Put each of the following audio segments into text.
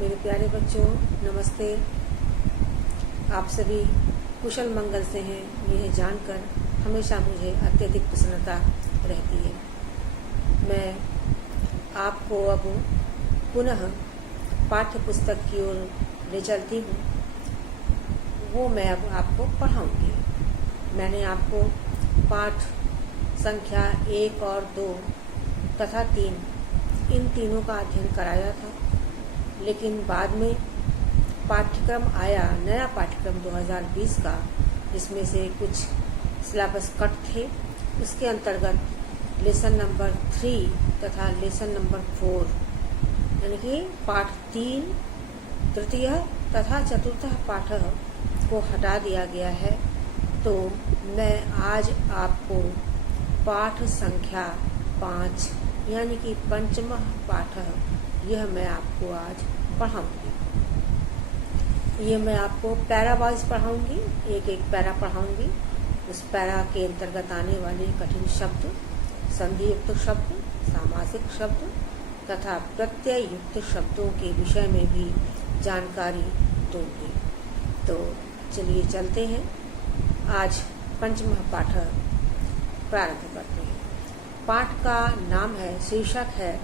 मेरे प्यारे बच्चों, नमस्ते। आप सभी कुशल मंगल से हैं, यह जानकर हमेशा मुझे अत्यधिक प्रसन्नता रहती है। मैं आपको अब पुनः पाठ्य पुस्तक की ओर ले चलती हूँ। वो मैं अब आपको पढ़ाऊँगी। मैंने आपको पाठ संख्या 1 और 2 तथा 3 इन तीनों का अध्ययन कराया था, लेकिन बाद में पाठ्यक्रम आया, नया पाठ्यक्रम 2020 का, जिसमें से कुछ सिलेबस कट थे। उसके अंतर्गत लेसन नंबर 3 तथा लेसन नंबर 4 यानी कि पाठ 3 तृतीय तथा चतुर्थ पाठ को हटा दिया गया है। तो मैं आज आपको पाठ संख्या 5 यानी कि पंचम पाठ, यह मैं आपको आज पढ़ाऊंगी। ये मैं आपको पैरा वाइज पढ़ाऊंगी, एक एक पैरा पढ़ाऊंगी। उस पैरा के अंतर्गत आने वाले कठिन शब्द, संधि युक्त शब्द, सामासिक शब्द तथा प्रत्यय युक्त शब्दों के विषय में भी जानकारी दूंगी। तो चलिए चलते हैं, आज पंचम पाठ प्रारंभ करते हैं। पाठ का नाम है, शीर्षक है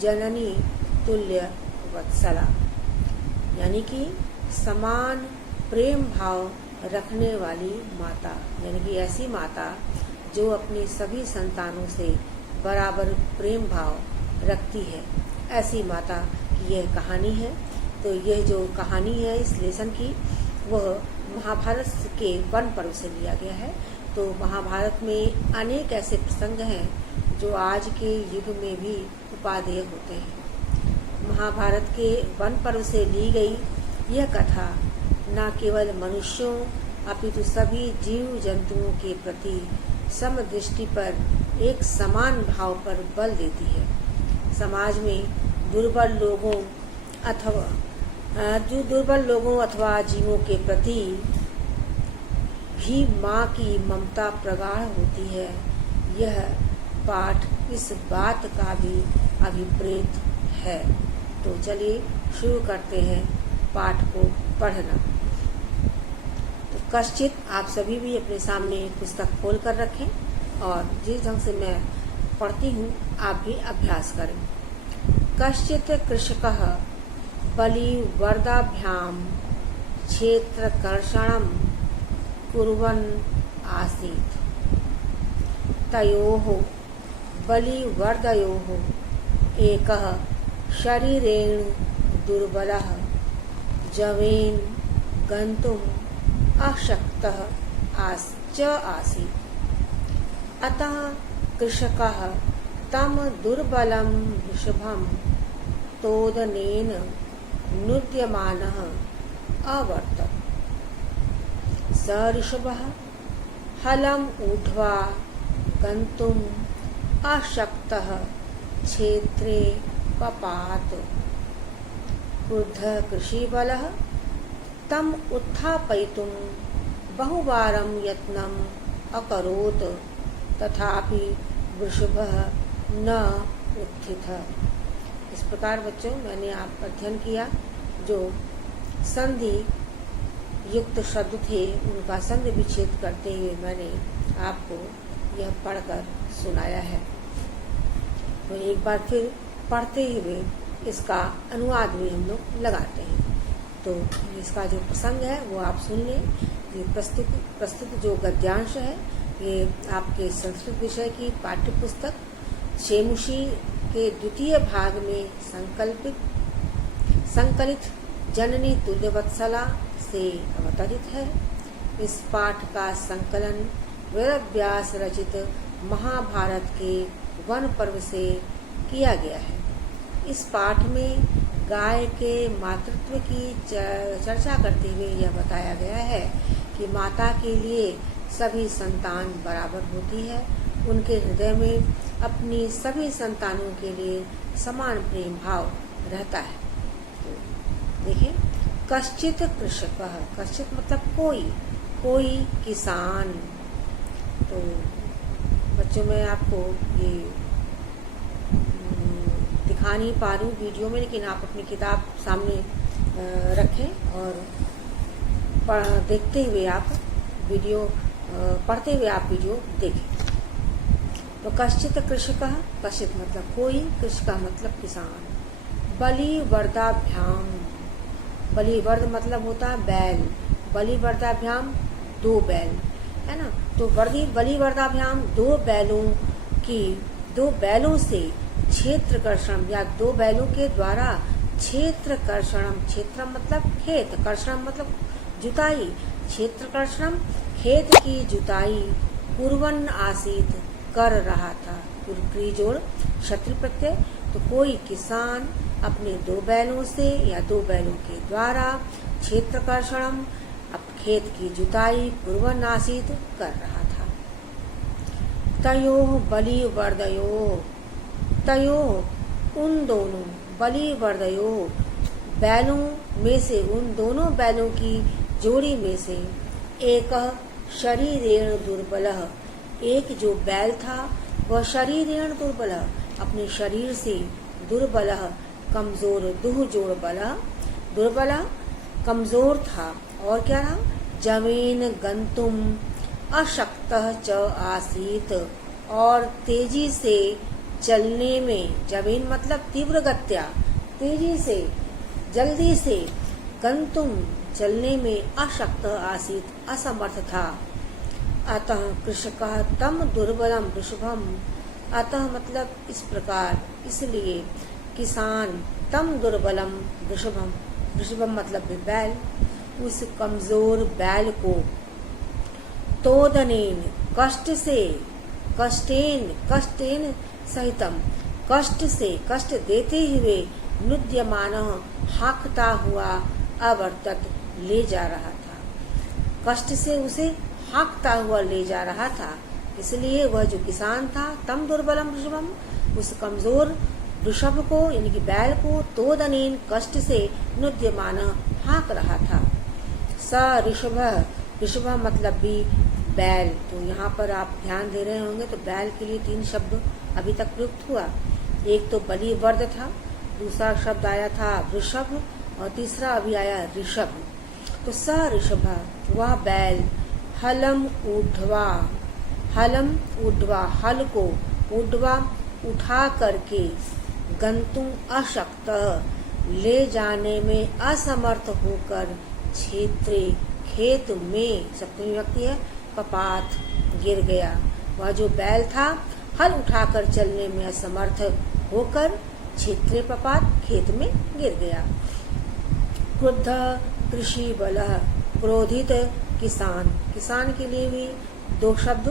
जननी तुल्य वत्सला, यानी कि समान प्रेम भाव रखने वाली माता, यानी कि ऐसी माता जो अपने सभी संतानों से बराबर प्रेम भाव रखती है, ऐसी माता की यह कहानी है। तो यह जो कहानी है इस लेसन की, वह महाभारत के वन पर्व से लिया गया है। तो महाभारत में अनेक ऐसे प्रसंग हैं जो आज के युग में भी उपादेय होते हैं। महाभारत के वन पर्व से ली गई यह कथा न केवल मनुष्यों अपितु सभी जीव जंतुओं के प्रति समदृष्टि पर एक समान भाव पर बल देती है। समाज में दुर्बल लोगों अथवा जीवों के प्रति भी माँ की ममता प्रगाढ़ होती है। यह पाठ इस बात का भी अभिप्रेत है। तो चलिए शुरू करते हैं पाठ को पढ़ना। तो कश्चित, आप सभी भी अपने सामने पुस्तक खोल कर रखें और जिस ढंग से मैं पढ़ती हूँ आप भी अभ्यास करें। कश्चित कृषकः बलिवर्दाभ्याम क्षेत्रकर्षणं कुर्वन् आसीत्। तयोः बलिवर्दयोः एकः शरीरेण दुर्बलः जवेन गन्तुम् अशक्तः आसीत्। अतः कृषकः तं दुर्बलं वृषभं तोदनेन नृत्यमानः अवर्तत। स ऋषभः हलम् ऊढ्वा गन्तुम् अशक्तः क्षेत्रे पपात। क्रुद्धः कृषिबलः तम् उत्थापयितुं बहुवारं यत्नम् अकरोत्, तथापि वृषभः न उत्थितः। इस प्रकार बच्चों मैंने आप अध्ययन किया। जो संधि युक्त शब्द थे उनका संधि विच्छेद करते हुए मैंने आपको यह पढ़कर सुनाया है। तो एक बार फिर पढ़ते हुए इसका अनुवाद भी हम लोग लगाते हैं। तो इसका जो प्रसंग है वो आप सुन लें। ये प्रस्तुत जो गद्यांश है ये आपके संस्कृत विषय की पाठ्य पुस्तक शेमुषी के द्वितीय भाग में संकलित जननी तुल्यवत्सला से अवतरित है। इस पाठ का संकलन वेदव्यास रचित महाभारत के वन पर्व से किया गया है। इस पाठ में गाय के मातृत्व की चर्चा करते हुए यह बताया गया है कि माता के लिए सभी संतान बराबर होती है। उनके हृदय में अपनी सभी संतानों के लिए समान प्रेम भाव रहता है। तो देखें, कश्चित कृषकः, कश्चित मतलब कोई किसान। तो बच्चों मैं आपको ये दिखा नहीं पा रही हूँ वीडियो में, लेकिन आप अपनी किताब सामने रखें और देखते हुए आप वीडियो पढ़ते हुए आप वीडियो देखें। तो कश्चित कृषकः, कश्चित मतलब कोई, कृषकः मतलब किसान, बलिवर्दाभ्याम, बलिवर्द मतलब होता है बैल, बलिवर्दाभ्याम 2 बैल, है ना। तो बलिवर्दाभ्याम 2 बैलों से क्षेत्रकर्षण या 2 बैलों के द्वारा क्षेत्रकर्षणम, क्षेत्र मतलब खेत, कर्षण मतलब जुताई, क्षेत्रकर्षणम खेत की जुताई कुर्वन् आसीत् कर रहा था, क्री जोड़ क्षत्रि प्रत्यय। तो कोई किसान अपने 2 बैलों से या 2 बैलों के द्वारा क्षेत्रकर्षणम अब खेत की जुताई कुर्वन् आसीत् कर रहा था। तयोः बलिवर्दयोः, तयोः उन दोनों, बलिवर्दयोः बैलों में से, उन दोनों बैलों की जोड़ी में से, एक शरीरेण दुर्बलः, एक जो बैल था वह शरीरेण दुर्बलः अपने शरीर से, दुर्बलः कमजोर, दुह जोड़ बलः, दुर्बलः कमजोर था, और क्या रहा, जमीन गंतुम अशक्तः च आसीत, और तेजी से चलने में, जमीन मतलब तीव्र गत्या, तेजी से जल्दी से, गंतुम चलने में, अशक्त आसीत असमर्थ था। अतः कृषकः तम दुर्बलम वृषभम, अतः मतलब इस प्रकार, इसलिए किसान तम दुर्बलम वृषभम, वृषभम मतलब बैल, उस कमजोर बैल को तोदनेन कष्ट से, कष्टेन सहितम कष्ट से, कष्ट देते हुए, नुद्यमानः हाँकता हुआ, अवर्तत ले जा रहा था, कष्ट से उसे हाँकता हुआ ले जा रहा था। इसलिए वह जो किसान था, तम दुर्बलम वृषभम, उस कमजोर वृषभ को यानी कि बैल को, तोदनेन कष्ट से, नुद्यमान हाँक रहा था। स ऋषभ, ऋषभ मतलब भी बैल। तो यहाँ पर आप ध्यान दे रहे होंगे तो बैल के लिए 3 शब्द अभी तक प्रयुक्त हुआ। एक तो बलिवर्द था, दूसरा शब्द आया था वृषभ, और तीसरा अभी आया ऋषभ। तो स ऋषभ वह बैल, हलम ऊढ़वा, हलम ऊढ़वा हल को, ऊढ़वा उठा करके, गंतुम अशक्त ले जाने में असमर्थ होकर, क्षेत्रे खेत में, सप्तमी विभक्ति है, पपात गिर गया। वह जो बैल था हल उठाकर चलने में असमर्थ होकर क्षेत्रे पपात खेत में गिर गया। क्रुद्ध कृषि बलः, क्रोधित किसान, किसान के लिए भी 2 शब्द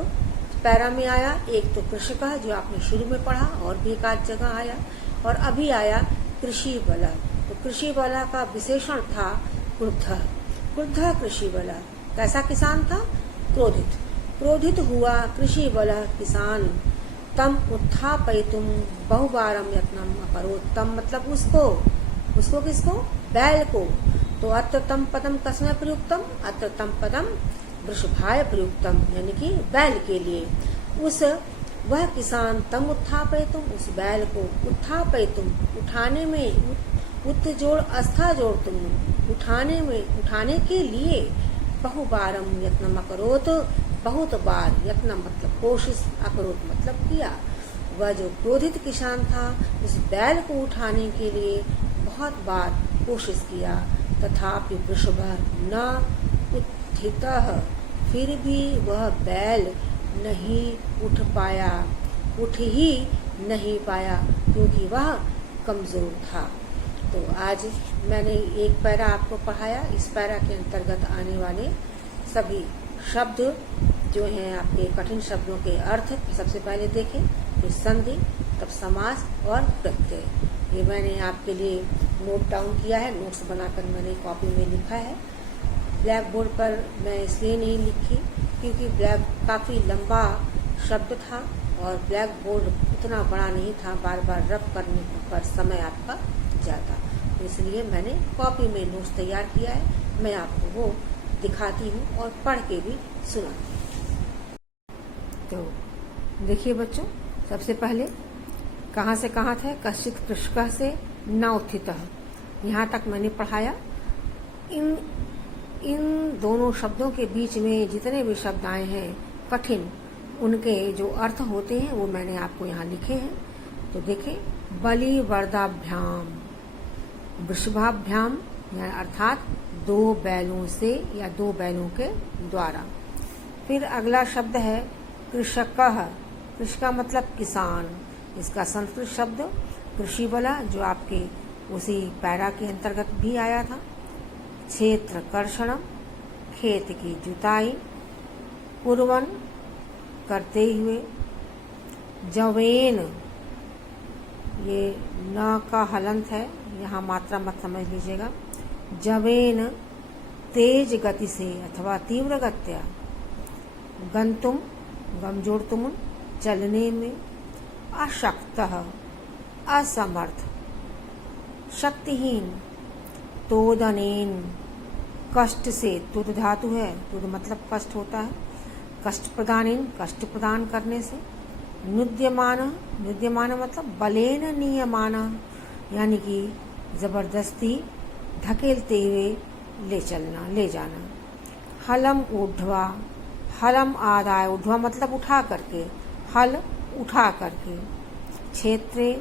पैरा में आया। एक तो कृषक जो आपने शुरू में पढ़ा और भी एक आध जगह आया, और अभी आया कृषि बलः। तो कृषि बलः का विशेषण था क्रुद्ध, क्रुद्ध कृषि बलः। कैसा किसान था? क्रोधित, क्रोधित हुआ कृषि बलः किसान। तम उत्थापयितुम बहुबारम यत्नम अकरोत्, तम मतलब उसको, उसको किसको? बैल को। तो अत्र तम पदम कस्मै प्रयुक्तम? अत्र तम पदम वृषभाय प्रयुक्तम, यानी कि बैल के लिए। उस वह किसान तम उत्थापयितुम, उस बैल को, उत्थापयितुम उठाने में, उत जोड़ अस्था जोड़ तुम, उठाने में, उठाने के लिए, बहुबारम यत्नम अकरोत्, बहुत बार, यत्न मतलब कोशिश, अकरोत् मतलब किया। वह जो क्रोधित किसान था उस बैल को उठाने के लिए बहुत बार कोशिश किया। तथापि वृषभ न उत्थितः, फिर भी वह बैल नहीं उठ पाया, उठ ही नहीं पाया, क्योंकि वह कमजोर था। तो आज मैंने एक पैरा आपको पढ़ाया। इस पैरा के अंतर्गत आने वाले सभी शब्द जो हैं आपके कठिन शब्दों के अर्थ सबसे पहले देखें, फिर संधि, तब समास और प्रत्यय। ये मैंने आपके लिए नोट डाउन किया है, नोट्स बनाकर मैंने कॉपी में लिखा है। ब्लैक बोर्ड पर मैं इसलिए नहीं लिखी क्योंकि ब्लैक काफ़ी लंबा शब्द था और ब्लैक बोर्ड उतना बड़ा नहीं था, बार बार रब करने पर समय आपका जाता, तो इसलिए मैंने कॉपी में नोट्स तैयार किया है। मैं आपको वो दिखाती हूँ और पढ़ के भी सुनाती हूँ। तो देखिए बच्चों, सबसे पहले कहाँ से कहाँ थे? कश्चित कृषकः से न उत्थितः, यहाँ तक मैंने पढ़ाया। इन दोनों शब्दों के बीच में जितने भी शब्द आए हैं कठिन, उनके जो अर्थ होते हैं वो मैंने आपको यहाँ लिखे हैं। तो देखें, बलि वर्दाभ्याम, वृषभाभ्याम अर्थात 2 बैलों से या 2 बैलों के द्वारा। फिर अगला शब्द है कृषकः। कृषक का मतलब किसान। इसका संस्कृत शब्द कृषि बला, जो आपके उसी पैरा के अंतर्गत भी आया था। क्षेत्र कर्षणम, खेत की जुताई। कुर्वन्, करते हुए। जवेन, ये न का हलंत है, यहाँ मात्रा मत समझ लीजिएगा। जवेन, तेज गति से अथवा तीव्र गत्या। गंतुम, गम जोड़ तुम, चलने में। अशक्तः, असमर्थ। शक्तिहीन। तोदनेन, कष्ट से, तुद धातु है, तुद मतलब कष्ट होता है। कष्ट प्रदानेन, कष्ट प्रदान करने से। नुद्यमान, नुद्यमान मतलब बलेन नियमान, यानी कि जबरदस्ती धकेलते हुए ले चलना, ले जाना। हलम ऊर्ध्वा, हलम आदाय, ऊर्ध्वा मतलब उठा करके, हल उठा करके। क्षेत्रे,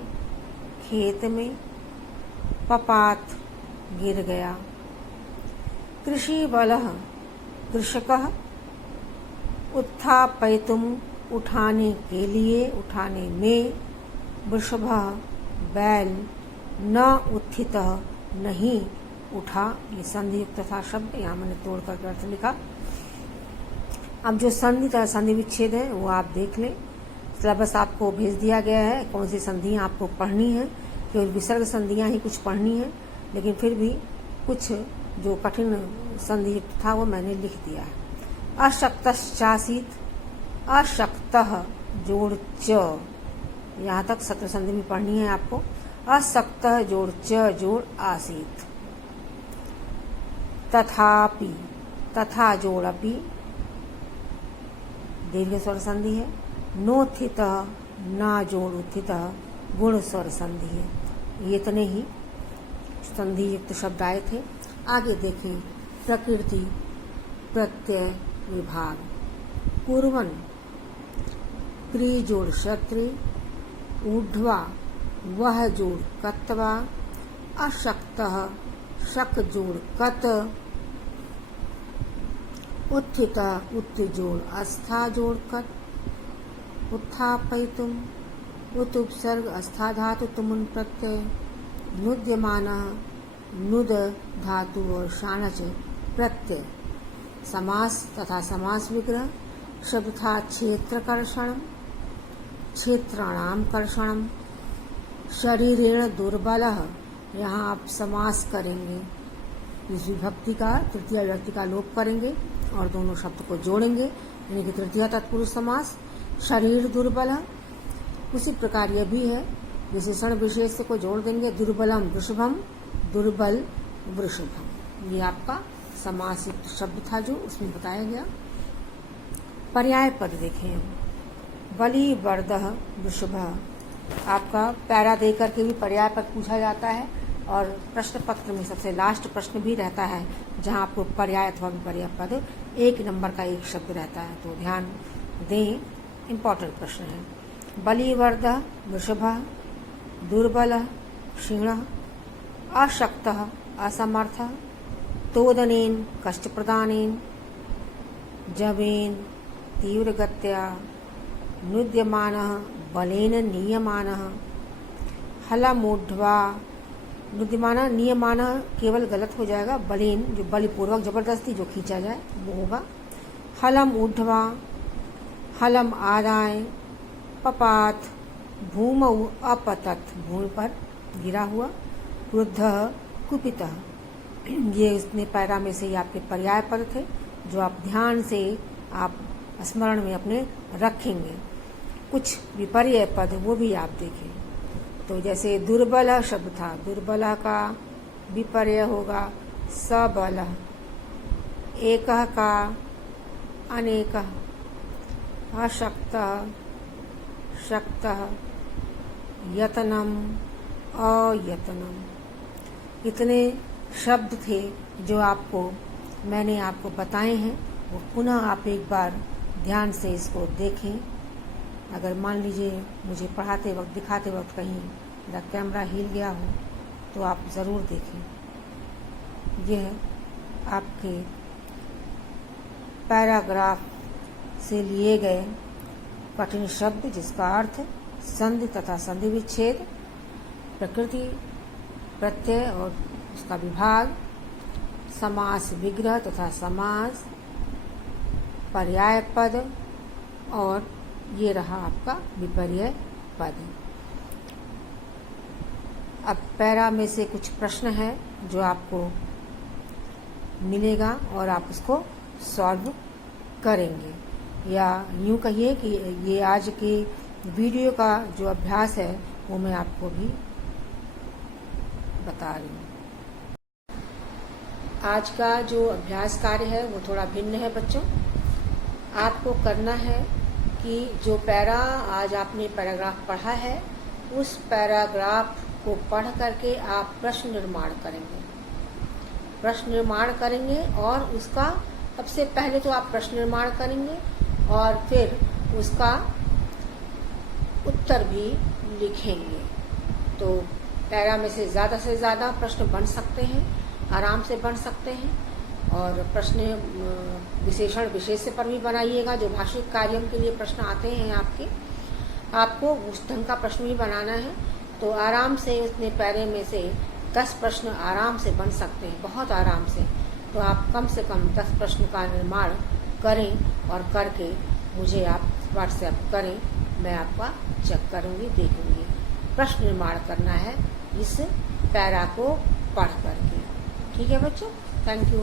खेत में। पपात, गिर गया। कृषि बलः, कृषकः। उत्थापयितुम, उठाने के लिए, उठाने में। वृषभः, बैल। न उत्थितः, नहीं उठा। ये संधि युक्त था शब्द, यहाँ मैंने तोड़ करके अर्थ लिखा। अब जो संधि था, संधि विच्छेद है, वो आप देख लें। सिलेबस आपको भेज दिया गया है, कौन सी संधियाँ आपको पढ़नी है। केवल विसर्ग संधियाँ ही कुछ पढ़नी है, लेकिन फिर भी कुछ जो कठिन संधि युक्त था वो मैंने लिख दिया है। अशक्तश्चासीत, अशक्तः जोड़ च, यहाँ तक सत्र संधि में पढ़नी है आपको। अशक्तः जोड़ च जोड़ आसीत। तथापि, तथा जोड़ अपि, दीर्घ स्वर संधि है। नोत्थितः, ना जोड़ उत्थितः, गुण स्वर संधि है। ये इतने ही संधि युक्त शब्द आए थे। आगे देखें, प्रकृति प्रत्यय विभाग। कुर्वन्, क्री जोड़ क्षत्रि। ऊर्ध्वा, वह जोड़ कत्वा। अशक्तः, शक जोड़ कत। उत्थितः, उत्थ जोड़ अस्था जोड़ कत। उत्थापयितुम, उत उपसर्ग अस्था धातु तुमुन प्रत्यय। नुद्यमानः, नुद धातु और शानच प्रत्यय। समास तथा समास विग्रह। शब्द था क्षेत्र कर्षणम, क्षेत्राणाम कर्षणम। शरीरेण दुर्बलः, यहाँ आप समास करेंगे। इस विभक्ति का तृतीय व्यक्ति का लोप करेंगे और दोनों शब्द को जोड़ेंगे, यानी कि तृतीय तत्पुरुष समास। शरीर दुर्बल। उसी प्रकार यह भी है, विशेषण विशेष को जोड़ देंगे। दुर्बलम वृषभम, दुर्बल वृषभम। ये आपका समासित शब्द था जो उसमें बताया गया। पर्याय पद देखें। बलि वर्दः वृषभः, आपका पैरा दे करके भी पर्याय पद पूछा जाता है और प्रश्न पत्र में सबसे लास्ट प्रश्न भी रहता है जहां आपको पर्याय अथवा विपर्याय पद 1 नंबर का एक शब्द रहता है, तो ध्यान दें, इम्पोर्टेंट प्रश्न है। बलिवर्दः वृषभः, दुर्बलः सिंहः, अशक्तः असमर्थः, तोदनेन कष्ट प्रदानेन, जवेन तीव्र गत्या, नुद्यमानः बलेन नीयमानः, हलमूढ़वा। नुद्यमानः नियमानः केवल गलत हो जाएगा, बलेन जो बलपूर्वक जबरदस्ती जो खींचा जाए वो होगा। हलम ऊढ़वा, हलम आदाय, पपात भूमौ अपतत, भूमि पर गिरा हुआ। क्रुद्धः कुपितः, ये इसने पैरा में से ही आपके पर्याय पद थे जो आप ध्यान से आप स्मरण में अपने रखेंगे। कुछ विपर्यय पद वो भी आप देखें, तो जैसे दुर्बल शब्द था, दुर्बल का विपर्यय होगा सबल, एकः का अनेकः, अशक्तः शक्तः, यतनम, अयतनम, इतने शब्द थे जो मैंने आपको बताए हैं। वो पुनः आप एक बार ध्यान से इसको देखें। अगर मान लीजिए मुझे पढ़ाते वक्त, दिखाते वक्त कहीं द कैमरा हिल गया हो तो आप ज़रूर देखें। यह आपके पैराग्राफ से लिए गए कठिन शब्द जिसका अर्थ संधि तथा संधि विच्छेद, प्रकृति, प्रत्यय और उसका विभाग, समास विग्रह तथा समास, पर्याय पद और ये रहा आपका विपर्यय पद। अब पैरा में से कुछ प्रश्न है जो आपको मिलेगा और आप उसको सॉल्व करेंगे, या यूं कहिए कि ये आज के वीडियो का जो अभ्यास है वो मैं आपको भी बता रही हूँ। आज का जो अभ्यास कार्य है वो थोड़ा भिन्न है बच्चों। आपको करना है कि जो पैरा आज आपने पैराग्राफ पढ़ा है उस पैराग्राफ को पढ़ करके आप प्रश्न निर्माण करेंगे। प्रश्न निर्माण करेंगे और उसका सबसे पहले तो आप प्रश्न निर्माण करेंगे और फिर उसका उत्तर भी लिखेंगे। तो पैरा में से ज़्यादा प्रश्न बन सकते हैं, आराम से बन सकते हैं। और प्रश्न विशेषण विशेष्य पर भी बनाइएगा। जो भाषिक कार्य के लिए प्रश्न आते हैं आपको उस ढंग का प्रश्न भी बनाना है। तो आराम से उतने पैरे में से 10 प्रश्न आराम से बन सकते हैं, बहुत आराम से। तो आप कम से कम 10 प्रश्न का निर्माण करें और करके मुझे आप व्हाट्सएप करें, मैं आपका चेक करूँगी, देखूँगी। प्रश्न निर्माण करना है इस पैरा को पढ़ करके। ठीक है बच्चों, थैंक यू।